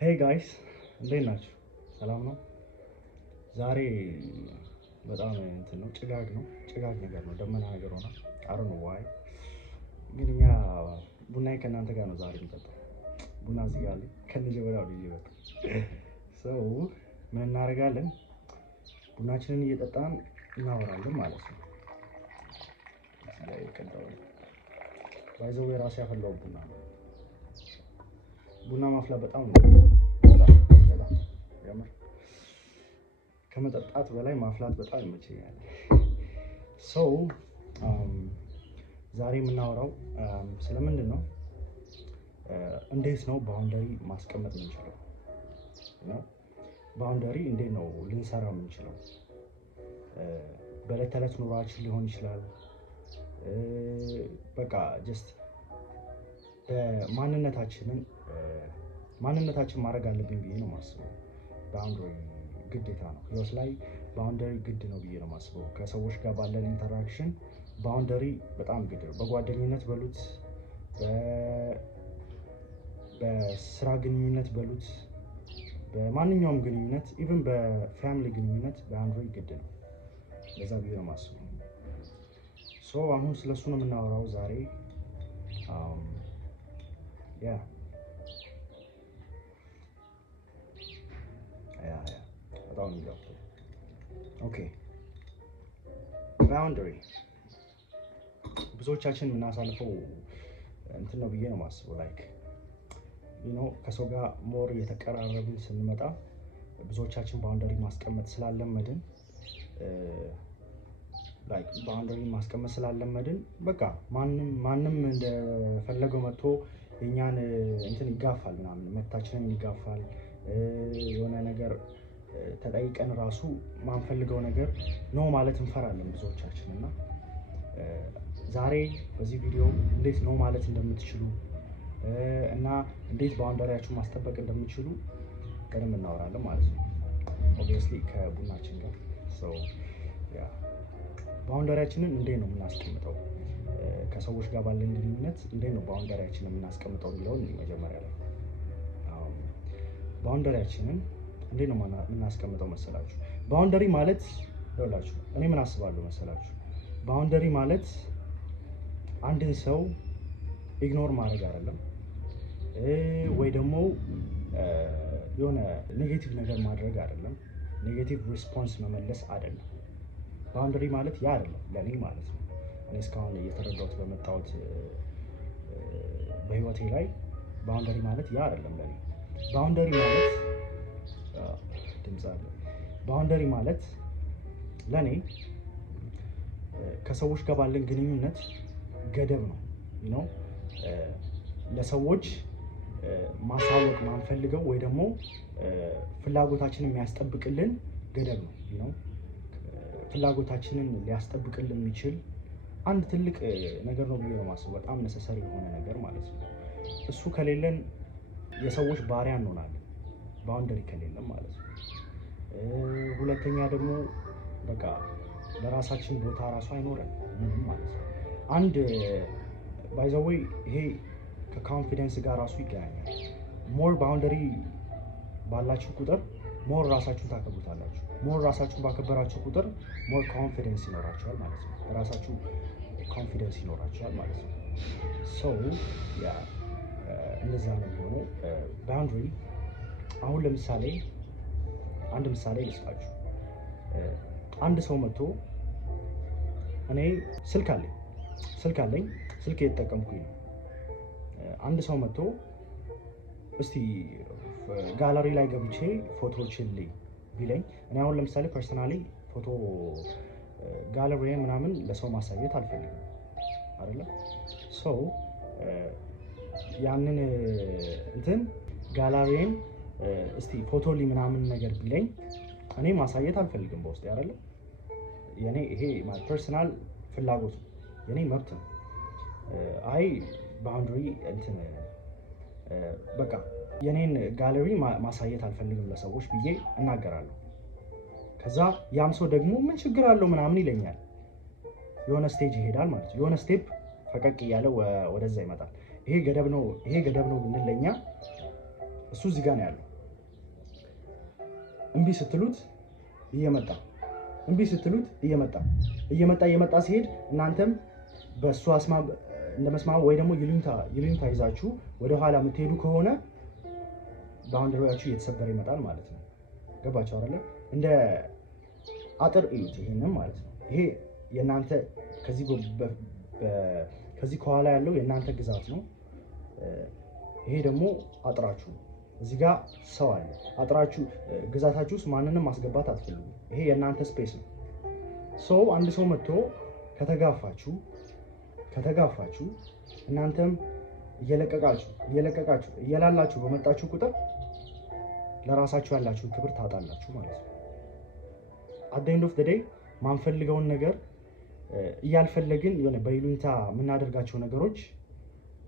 ሄይ ጋይስ እንዴት ናችሁ? ሰላም ነው? ዛሬ በጣም እንትን ነው፣ ጭጋግ ነገር ነው፣ ደመና ነገር ሆነ። አሮ ነው ዋይ ግን እኛ ቡናዬ ከእናንተ ጋር ነው ዛሬ የሚጠጣው። ቡና እዚህ ጋር አለ ከነጀበናው ልጅ ይበቃ ሰው ምን እናደርጋለን? ቡናችንን እየጠጣን እናወራለን ማለት ነው። እዚህ ላይ ቀዳው ባይዘው የራሴ ያፈላው ቡና ነው። ቡና ማፍላት በጣም ያምር። ከመጠጣት በላይ ማፍላት በጣም ይመቸኛል። ሰው ዛሬ የምናወራው ስለምንድን ነው? እንዴት ነው ባውንደሪ ማስቀመጥ የምንችለው? ባውንደሪ እንዴት ነው ልንሰራ የምንችለው? በዕለት ተዕለት ኑሯችን ሊሆን ይችላል። በቃ ጀስት ማንነታችን ማድረግ አለብኝ ብዬ ነው የማስበው። ባውንደሪ ግዴታ ነው ህይወት ላይ ባውንደሪ ግድ ነው ብዬ ነው የማስበው። ከሰዎች ጋር ባለን ኢንተራክሽን ባውንደሪ በጣም ግድ ነው። በጓደኝነት በሉት፣ በስራ ግንኙነት በሉት፣ በማንኛውም ግንኙነት ኢቭን በፋሚሊ ግንኙነት ባውንደሪ ግድ ነው። ለዛ ብዬ ነው የማስበው። አሁን ስለሱ ነው የምናወራው ዛሬ። በጣም የሚገርም ኦኬ። ባውንደሪ ብዙዎቻችን የምናሳልፈው እንትን ነው ብዬ ነው የማስበው። ላይክ ከሰው ጋር ሞር እየተቀራረብን ስንመጣ ብዙዎቻችን ባውንደሪ ማስቀመጥ ስላለመድን በቃ ማንም እንደፈለገው መጥቶ የኛን እንትን ይጋፋል፣ ምናምን መብታችንን ይጋፋል። የሆነ ነገር ተጠይቀን ራሱ ማንፈልገው ነገር ነው ማለት እንፈራለን ብዙዎቻችን። እና ዛሬ በዚህ ቪዲዮ እንዴት ነው ማለት እንደምትችሉ እና እንዴት ባውንደሪያችሁን ማስጠበቅ እንደምትችሉ በደንብ እናወራለን ማለት ነው። ኦብቪየስሊ ከቡናችን ጋር ባውንደሪያችንን እንዴት ነው የምናስቀምጠው? ከሰዎች ጋር ባለን ግንኙነት እንዴት ነው ባውንደሪያችንን የምናስቀምጠው የሚለውን መጀመሪያ ላይ ባውንደሪያችንን እንዴት ነው የምናስቀምጠው መሰላችሁ? ባውንደሪ ማለት ይኸውላችሁ እኔ ምን አስባለሁ መሰላችሁ? ባውንደሪ ማለት አንድን ሰው ኢግኖር ማድረግ አይደለም፣ ወይ ደግሞ የሆነ ኔጌቲቭ ነገር ማድረግ አይደለም፣ ኔጌቲቭ ሪስፖንስ መመለስ አይደለም። ባውንደሪ ማለት ያ አይደለም ለኔ ማለት ነው። እኔ እስካሁን እየተረዳሁት በመጣሁት በህይወቴ ላይ ባውንደሪ ማለት ያ አይደለም ለኔ። ባውንደሪ ማለት ለኔ ከሰዎች ጋር ባለን ግንኙነት ገደብ ነው። ለሰዎች ማሳወቅ ማንፈልገው ወይ ደግሞ ፍላጎታችንን የሚያስጠብቅልን ገደብ ነው። ፍላጎታችንን ሊያስጠብቅልን የሚችል አንድ ትልቅ ነገር ነው ብዬ ነው የማስበው። በጣም ነሰሰሪ የሆነ ነገር ማለት ነው። እሱ ከሌለን የሰዎች ባሪያ እንሆናለን፣ ባውንደሪ ከሌለን ማለት ነው። ሁለተኛ ደግሞ በቃ ለራሳችን ቦታ ራሱ አይኖረን ምንም ማለት ነው። አንድ ባይ ዘ ዌይ ይሄ ከኮንፊደንስ ጋር ራሱ ይገናኛል። ሞር ባውንደሪ ባላችሁ ቁጥር ሞር ራሳችሁን ታከብሩታላችሁ። ሞር ራሳችሁን ባከበራችሁ ቁጥር ሞር ኮንፊደንስ ይኖራችኋል ማለት ነው። ራሳችሁ ኮንፊደንስ ይኖራችኋል ማለት ነው። እንደዛ ነው የሚሆነው። ባውንደሪ አሁን ለምሳሌ አንድ ምሳሌ ልስጣችሁ። አንድ ሰው መጥቶ እኔ ስልክ አለኝ ስልክ እየተጠቀምኩኝ ነው። አንድ ሰው መጥቶ እስቲ ጋለሪ ላይ ገብቼ ፎቶዎችን ልይ ቢለኝ፣ እኔ አሁን ለምሳሌ ፐርሰናሊ ፎቶ ጋለሪ ምናምን ለሰው ማሳየት አልፈልግም አይደለም። ያንን እንትን ጋለሪን እስቲ ፎቶ ልይ ምናምን ነገር ቢለኝ እኔ ማሳየት አልፈልግም በውስጤ አይደለም። ይሄ ፐርሰናል ፍላጎት ነው፣ የኔ መብት ነው። አይ ባውንደሪ እንትን በቃ የኔን ጋለሪ ማሳየት አልፈልግም ለሰዎች ብዬ እናገራለሁ። ከዛ ያም ሰው ደግሞ ምን ችግር አለው ምናምን ይለኛል። የሆነ ስቴጅ ይሄዳል ማለት ነው። የሆነ ስቴፕ ፈቀቅ እያለ ወደዛ ይመጣል። ይሄ ገደብ ነው ብንል ለኛ እሱ እዚህ ጋር ነው ያለው። እምቢ ስትሉት እየመጣ እምቢ ስትሉት እየመጣ ሲሄድ እናንተም በእሱ እንደመስማማ ወይ ደግሞ ይሉኝታ ይዛችሁ ወደኋላ የምትሄዱ ከሆነ ባውንደሪያችሁ እየተሰበረ ይመጣል ማለት ነው። ገባችሁ አይደለ? እንደ አጥር እዩት ይሄንን ማለት ነው። ይሄ የእናንተ ከዚህ ከኋላ ያለው የእናንተ ግዛት ነው። ይሄ ደግሞ አጥራችሁ ነው። እዚህ ጋር ሰው አለ። አጥራችሁ ግዛታችሁ ውስጥ ማንንም ማስገባት አትፈልጉ። ይሄ የእናንተ ስፔስ ነው። አንድ ሰው መጥቶ ከተጋፋችሁ እናንተም እየላላችሁ በመጣችሁ ቁጥር ለራሳችሁ ያላችሁን ክብር ታጣላችሁ ማለት ነው። አት ኤንድ ኦፍ ዘ ዴይ ማንፈልገውን ነገር እያልፈለግን የሆነ በይሉኝታ የምናደርጋቸው ነገሮች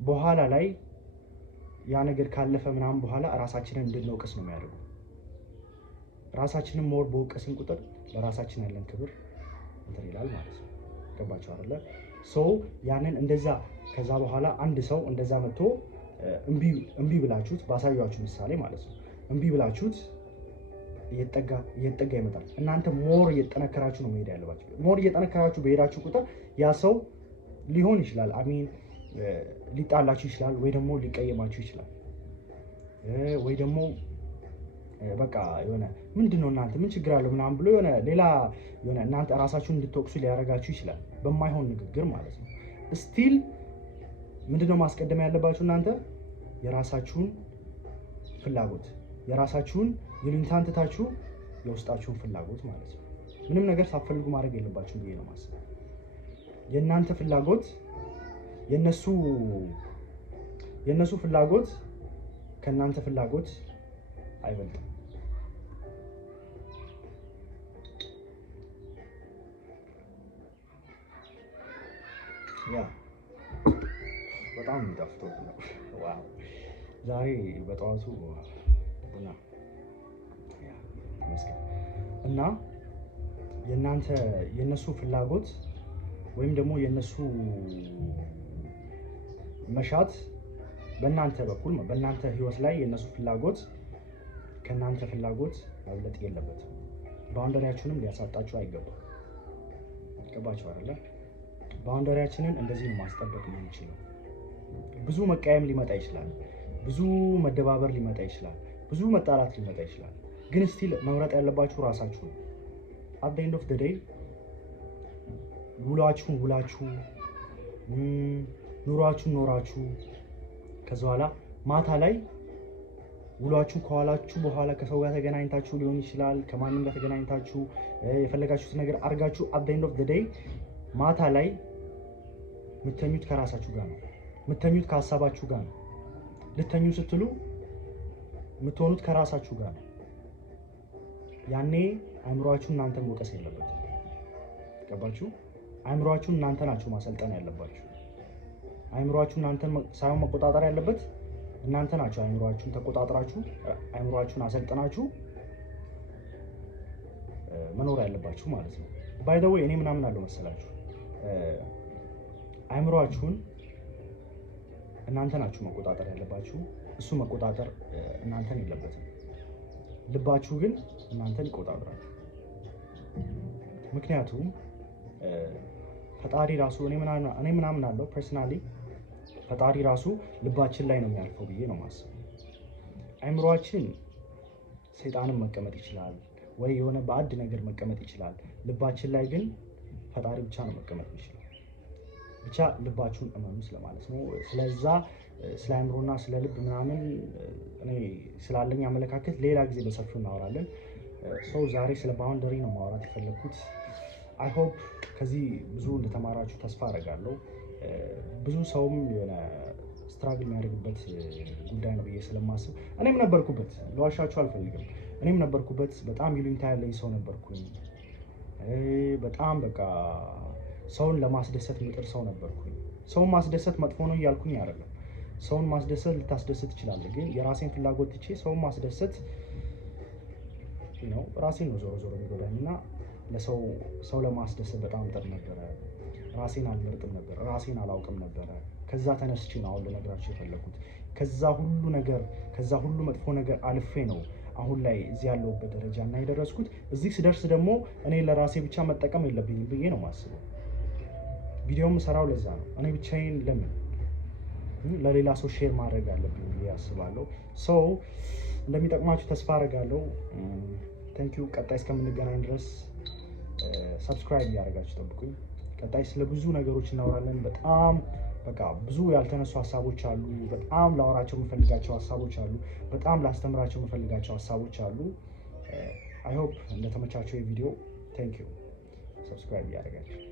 በኋላ ላይ ያ ነገር ካለፈ ምናምን በኋላ ራሳችንን እንድንወቅስ ነው የሚያደርጉ። ራሳችንን ሞር በወቀስን ቁጥር ለራሳችን ያለን ክብር እንትን ይላል ማለት ነው። ገባችሁ አይደለ? ያንን እንደዛ ከዛ በኋላ አንድ ሰው እንደዛ መጥቶ እምቢ ብላችሁት ባሳያችሁ ምሳሌ ማለት ነው። እምቢ ብላችሁት እየተጠጋ ይመጣል። እናንተ ሞር እየጠነከራችሁ ነው መሄድ ያለባችሁ። ሞር እየጠነከራችሁ በሄዳችሁ ቁጥር ያ ሰው ሊሆን ይችላል ሊጣላችሁ ይችላል፣ ወይ ደግሞ ሊቀየማችሁ ይችላል፣ ወይ ደግሞ በቃ የሆነ ምንድነው እናንተ ምን ችግር አለው ምናምን ብሎ የሆነ እናንተ ራሳችሁን እንድትወቅሱ ሊያደርጋችሁ ይችላል፣ በማይሆን ንግግር ማለት ነው። ስቲል ምንድነው ማስቀደም ያለባችሁ እናንተ የራሳችሁን ፍላጎት፣ የራሳችሁን ይሉኝታን ትታችሁ የውስጣችሁን ፍላጎት ማለት ነው። ምንም ነገር ሳትፈልጉ ማድረግ የለባችሁም ብዬ ነው የማስበው። የእናንተ ፍላጎት የነሱ ፍላጎት ከእናንተ ፍላጎት አይበልጥም። ያ በጣም የሚጣፍጠው ነው። ዋው ዛሬ በጠዋቱ ቡና እና የነሱ ፍላጎት ወይም ደግሞ የነሱ መሻት በእናንተ በኩል በእናንተ ህይወት ላይ የነሱ ፍላጎት ከእናንተ ፍላጎት መብለጥ የለበትም። ባውንደሪያችሁንም ሊያሳጣችሁ አይገባም። ገባችሁ አይደለ? ባውንደሪያችንን እንደዚህ ነው ማስጠበቅ የምንችለው። ብዙ መቃየም ሊመጣ ይችላል፣ ብዙ መደባበር ሊመጣ ይችላል፣ ብዙ መጣላት ሊመጣ ይችላል። ግን ስቲል መምረጥ ያለባችሁ ራሳችሁ ነው። አት ዘ ኤንድ ኦፍ ዘ ዴይ ውላችሁ ኑሯችሁን ኖራችሁ ከዛ በኋላ ማታ ላይ ውሏችሁ ከዋላችሁ በኋላ ከሰው ጋር ተገናኝታችሁ ሊሆን ይችላል፣ ከማንም ጋር ተገናኝታችሁ የፈለጋችሁት ነገር አድርጋችሁ አት ዘ ኤንድ ኦፍ ዘ ዴይ ማታ ላይ የምትተኙት ከራሳችሁ ጋር ነው። የምትተኙት ከሀሳባችሁ ጋር ነው። ልተኙ ስትሉ የምትሆኑት ከራሳችሁ ጋር ነው። ያኔ አእምሯችሁ እናንተን መውቀስ የለበትም። ገባችሁ? አእምሯችሁ እናንተ ናችሁ ማሰልጠን ያለባችሁ። አእምሯችሁ እናንተን ሳይሆን መቆጣጠር ያለበት እናንተ ናችሁ። አእምሯችሁን ተቆጣጥራችሁ አእምሯችሁን አሰልጥናችሁ መኖር ያለባችሁ ማለት ነው። ባይ ዘ ዌይ እኔ ምናምን አለው መሰላችሁ አእምሯችሁን እናንተ ናችሁ መቆጣጠር ያለባችሁ። እሱ መቆጣጠር እናንተን የለበትም። ልባችሁ ግን እናንተን ይቆጣጠራል። ምክንያቱም ፈጣሪ ራሱ እኔ ምናምን አለው ፐርሰናሊ ፈጣሪ ራሱ ልባችን ላይ ነው የሚያልፈው ብዬ ነው የማስበው። አእምሯችን ሰይጣንን መቀመጥ ይችላል ወይ የሆነ ባዕድ ነገር መቀመጥ ይችላል። ልባችን ላይ ግን ፈጣሪ ብቻ ነው መቀመጥ ይችላል። ብቻ ልባችሁን እመኑ ስለማለት ነው። ስለዛ ስለ አእምሮና ስለ ልብ ምናምን እኔ ስላለኝ አመለካከት ሌላ ጊዜ በሰፊው እናወራለን። ዛሬ ስለ ባውንደሪ ነው ማውራት የፈለኩት። አይ ሆፕ ከዚህ ብዙ እንደተማራችሁ ተስፋ አደርጋለሁ። ብዙ ሰውም የሆነ ስትራግል የሚያደርግበት ጉዳይ ነው ብዬ ስለማስብ እኔም ነበርኩበት፣ ለዋሻችሁ አልፈልግም። እኔም ነበርኩበት። በጣም ይሉኝታ ያለኝ ሰው ነበርኩኝ። በጣም በቃ ሰውን ለማስደሰት ምጥር ሰው ነበርኩኝ። ሰውን ማስደሰት መጥፎ ነው እያልኩኝ አይደለም። ሰውን ማስደሰት ልታስደስት ትችላለህ። ግን የራሴን ፍላጎት ትቼ ሰውን ማስደሰት ነው ራሴን ነው ዞሮ ዞሮ የሚጎዳኝ እና ሰው ለማስደሰት በጣም ጥር ነበረ። ራሴን አልመርጥም ነበር፣ ራሴን አላውቅም ነበረ። ከዛ ተነስቼ ነው አሁን ልነግራችሁ የፈለኩት። ከዛ ሁሉ ነገር ከዛ ሁሉ መጥፎ ነገር አልፌ ነው አሁን ላይ እዚህ ያለሁበት ደረጃ እና የደረስኩት። እዚህ ስደርስ ደግሞ እኔ ለራሴ ብቻ መጠቀም የለብኝም ብዬ ነው የማስበው። ቪዲዮም ሰራው ለዛ ነው። እኔ ብቻዬን ለምን ለሌላ ሰው ሼር ማድረግ አለብኝ ብዬ አስባለሁ። ሰው እንደሚጠቅማችሁ ተስፋ አደርጋለሁ። ቴንኪዩ። ቀጣይ እስከምንገናኝ ድረስ ሰብስክራይብ እያደረጋችሁ ጠብቁኝ። ቀጣይ ስለ ብዙ ነገሮች እናወራለን። በጣም በቃ ብዙ ያልተነሱ ሀሳቦች አሉ። በጣም ላወራቸው የምፈልጋቸው ሀሳቦች አሉ። በጣም ላስተምራቸው የምፈልጋቸው ሀሳቦች አሉ። አይ ሆፕ እንደተመቻቸው የቪዲዮ። ቴንኪዩ። ሰብስክራይብ እያደረጋችሁ